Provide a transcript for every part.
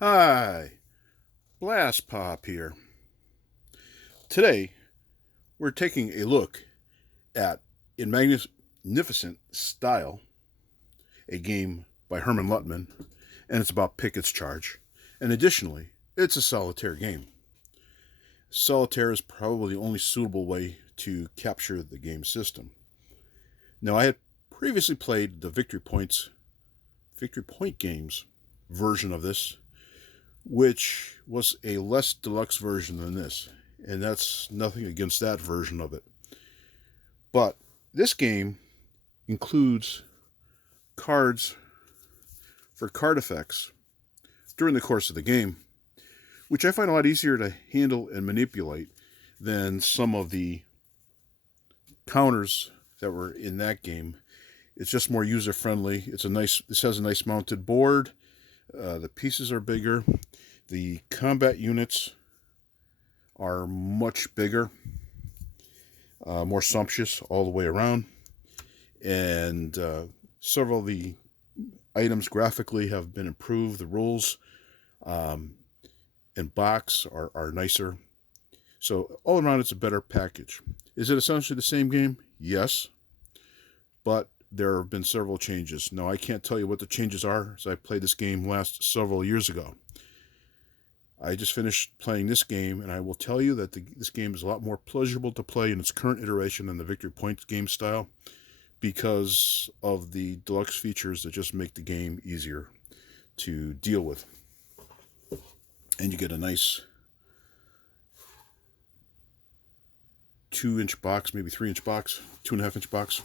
Hi, Blastpop here. Today, we're taking a look at, in magnificent style, a game by Herman Luttman, and it's about Pickett's Charge. And additionally, it's a solitaire game. Solitaire is probably the only suitable way to capture the game system. Now, I had previously played the Victory Point Games version of this, which was a less deluxe version than this. And that's nothing against that version of it. But this game includes cards for card effects during the course of the game, which I find a lot easier to handle and manipulate than some of the counters that were in that game. It's just more user friendly. This has a nice mounted board. The pieces are bigger. The combat units are much bigger, more sumptuous all the way around. And several of the items graphically have been improved. The rules and box are nicer. So all around, it's a better package. Is it essentially the same game? Yes, but there have been several changes. Now, I can't tell you what the changes are, as I played this game last several years ago. I just finished playing this game, and I will tell you that this game is a lot more pleasurable to play in its current iteration than the Victory Point game style because of the deluxe features that just make the game easier to deal with. And you get a nice 2-inch box, maybe 3-inch box, 2.5-inch box.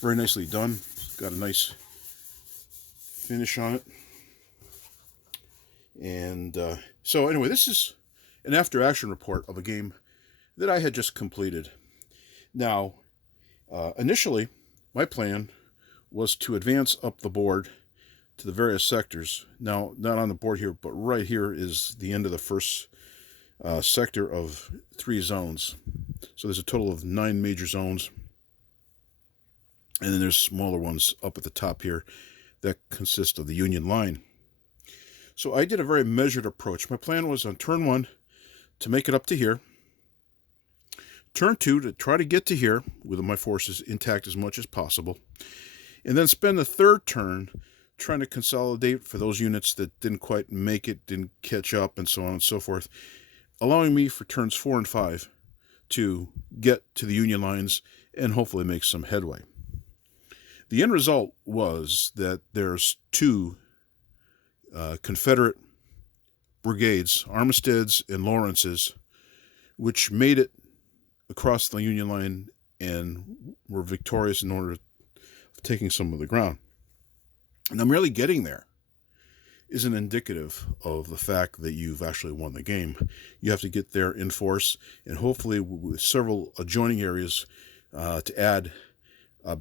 Very nicely done. Got a nice finish on it. And so anyway, this is an after action report of a game that I had just completed. Now, initially, my plan was to advance up the board to the various sectors. Now, not on the board here, but right here is the end of the first sector of 3 zones. So there's a total of 9 major zones. And then there's smaller ones up at the top here that consist of the Union line. So I did a very measured approach. My plan was on turn 1 to make it up to here. Turn 2 to try to get to here with my forces intact as much as possible. And then spend the third turn trying to consolidate for those units that didn't quite make it, didn't catch up, and so on and so forth, allowing me for turns 4 and 5 to get to the Union lines and hopefully make some headway. The end result was that there's 2 Confederate brigades, Armisteads and Lawrences, which made it across the Union line and were victorious in order of taking some of the ground. Now, merely getting there isn't indicative of the fact that you've actually won the game. You have to get there in force, and hopefully with several adjoining areas to add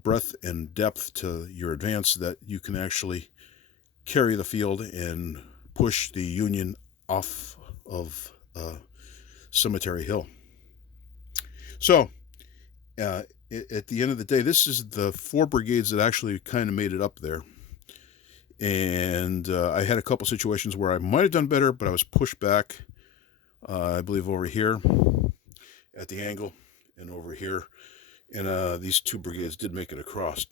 breadth and depth to your advance that you can actually carry the field and push the Union off of Cemetery Hill. So, at the end of the day, this is the 4 brigades that actually kind of made it up there. And I had a couple situations where I might have done better, but I was pushed back, I believe, over here at the angle and over here. And these 2 brigades did make it across.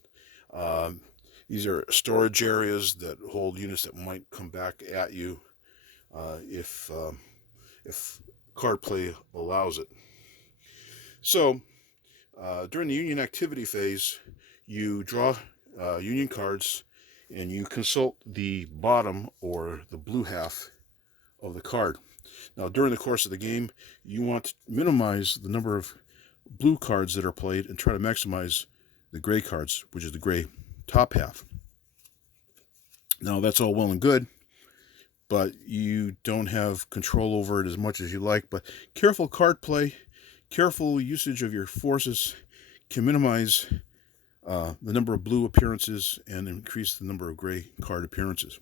These are storage areas that hold units that might come back at you if card play allows it. So, during the Union activity phase, you draw Union cards and you consult the bottom or the blue half of the card. Now, during the course of the game, you want to minimize the number of blue cards that are played and try to maximize the gray cards, which is the gray top half. Now, that's all well and good, but you don't have control over it as much as you like. But careful card play, careful usage of your forces can minimize the number of blue appearances and increase the number of gray card appearances.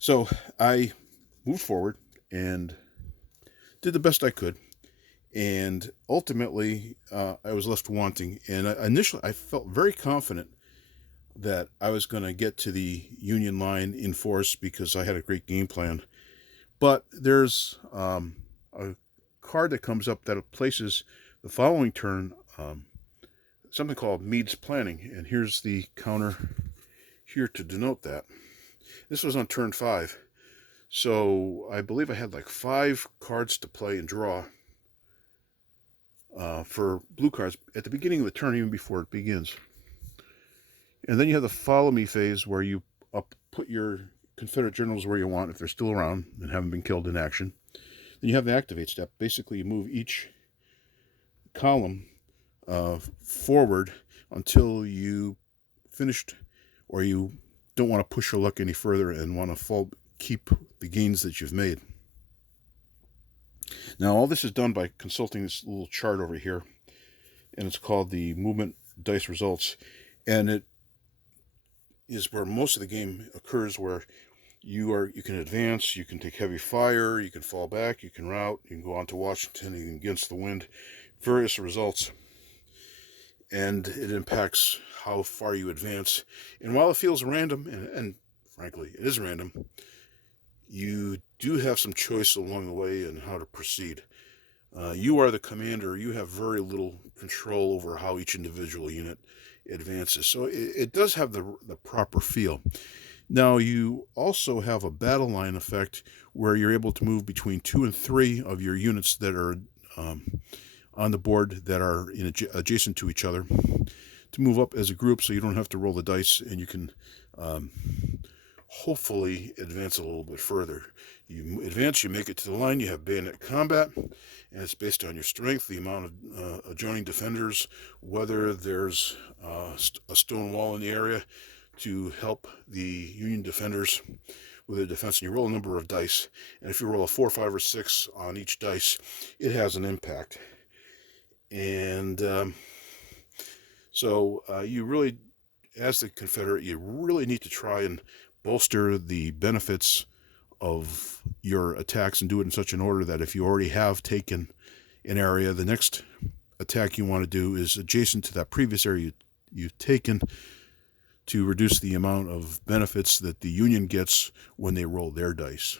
So I moved forward and did the best I could. And ultimately, I was left wanting. And initially, I felt very confident that I was going to get to the Union line in force because I had a great game plan. But there's a card that comes up that places the following turn something called Meade's Planning, and here's the counter here to denote that. This was on turn 5, so I believe I had like 5 cards to play and draw for blue cards at the beginning of the turn, even before it begins. And then you have the follow me phase where you put your Confederate generals where you want if they're still around and haven't been killed in action. Then you have the activate step. Basically, you move each column forward until you finished, or you don't want to push your luck any further and want to keep the gains that you've made. Now, all this is done by consulting this little chart over here, and it's called the movement dice results, and it is where most of the game occurs, where you can advance, you can take heavy fire, you can fall back, you can rout, you can go on to Washington, you can against the wind, various results, and it impacts how far you advance. And while it feels random, and frankly it is random, you do have some choice along the way in how to proceed. You are the commander. You have very little control over how each individual unit advances. So it does have the proper feel. Now, you also have a battle line effect where you're able to move between 2 and 3 of your units that are on the board that are adjacent to each other to move up as a group, so you don't have to roll the dice, and you can hopefully advance a little bit further. You advance, you make it to the line, you have bayonet combat, and it's based on your strength, the amount of adjoining defenders, whether there's a stone wall in the area to help the Union defenders with their defense. And you roll a number of dice, and if you roll a 4, 5, or 6 on each dice, it has an impact. And so you really, as the Confederate, you really need to try and bolster the benefits of your attacks and do it in such an order that if you already have taken an area, the next attack you want to do is adjacent to that previous area you've taken, to reduce the amount of benefits that the Union gets when they roll their dice.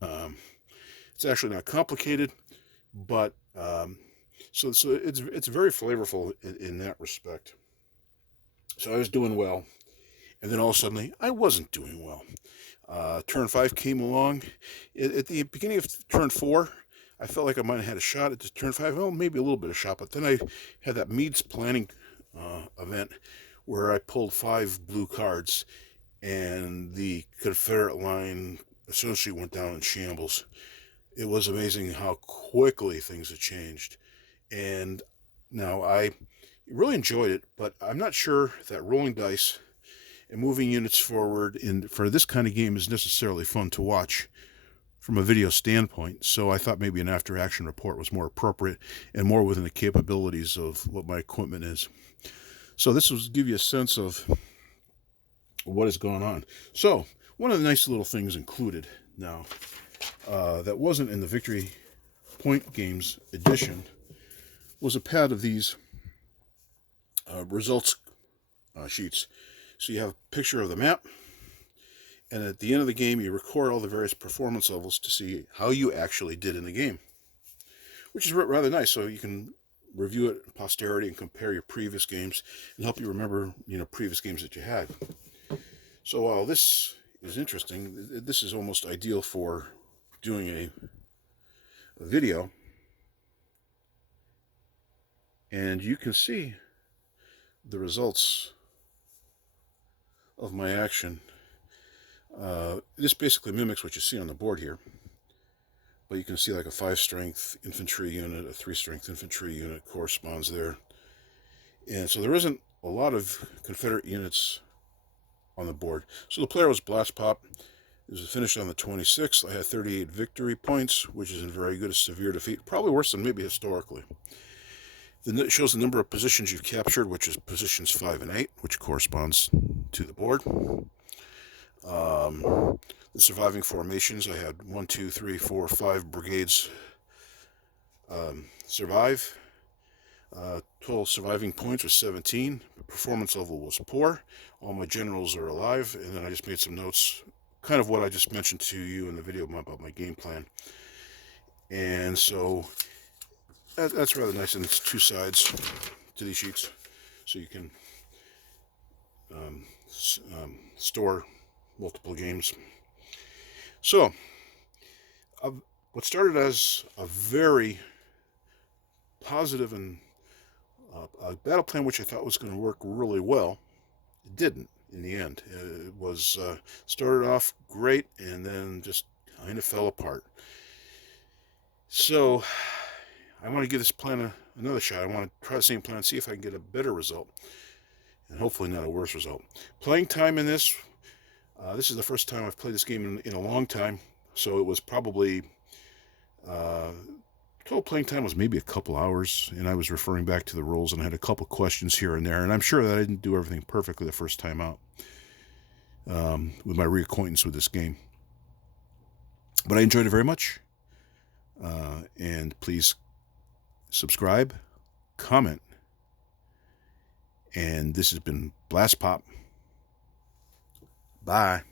It's actually not complicated, but so it's very flavorful in that respect. So I was doing well, and then all of a sudden I wasn't doing well. Turn 5 came along. At the beginning of turn 4, I felt like I might have had a shot at turn 5. Well, maybe a little bit of shot, but then I had that Meade's Planning event where I pulled 5 blue cards, and the Confederate line essentially went down in shambles. It was amazing how quickly things had changed. And now I really enjoyed it, but I'm not sure that rolling dice and moving units forward for this kind of game is necessarily fun to watch from a video standpoint. So I thought maybe an after-action report was more appropriate and more within the capabilities of what my equipment is. So this will give you a sense of what is going on. So one of the nice little things included now that wasn't in the Victory Point Games edition was a pad of these results sheets. So you have a picture of the map, and at the end of the game you record all the various performance levels to see how you actually did in the game, which is rather nice. So you can review it in posterity and compare your previous games and help you remember, previous games that you had. So while this is interesting, this is almost ideal for doing a video, and you can see the results of my action. This basically mimics what you see on the board here, but you can see like a 5-strength infantry unit, a 3-strength infantry unit corresponds there. And so there isn't a lot of Confederate units on the board. So the player was Blastpop. It was finished on the 26th. I had 38 victory points, which isn't very good. A severe defeat, probably worse than maybe historically. Then it shows the number of positions you've captured, which is positions 5 and 8, which corresponds to the board. The surviving formations, I had 1, 2, 3, 4, 5 brigades survive. Total surviving points was 17. The performance level was poor. All my generals are alive. And then I just made some notes, kind of what I just mentioned to you in the video about my game plan. And so that's rather nice. And it's two sides to these sheets, so you can store multiple games. So, what started as a very positive and a battle plan which I thought was going to work really well, it didn't in the end. It was started off great and then just kind of fell apart. So, I want to give this plan another shot. I want to try the same plan and see if I can get a better result, and hopefully not a worse result. Playing time in this, this is the first time I've played this game in a long time, so it was probably, total playing time was maybe a couple hours, and I was referring back to the rules, and I had a couple questions here and there, and I'm sure that I didn't do everything perfectly the first time out with my reacquaintance with this game. But I enjoyed it very much, and please subscribe, comment, and this has been Blastpop. Bye.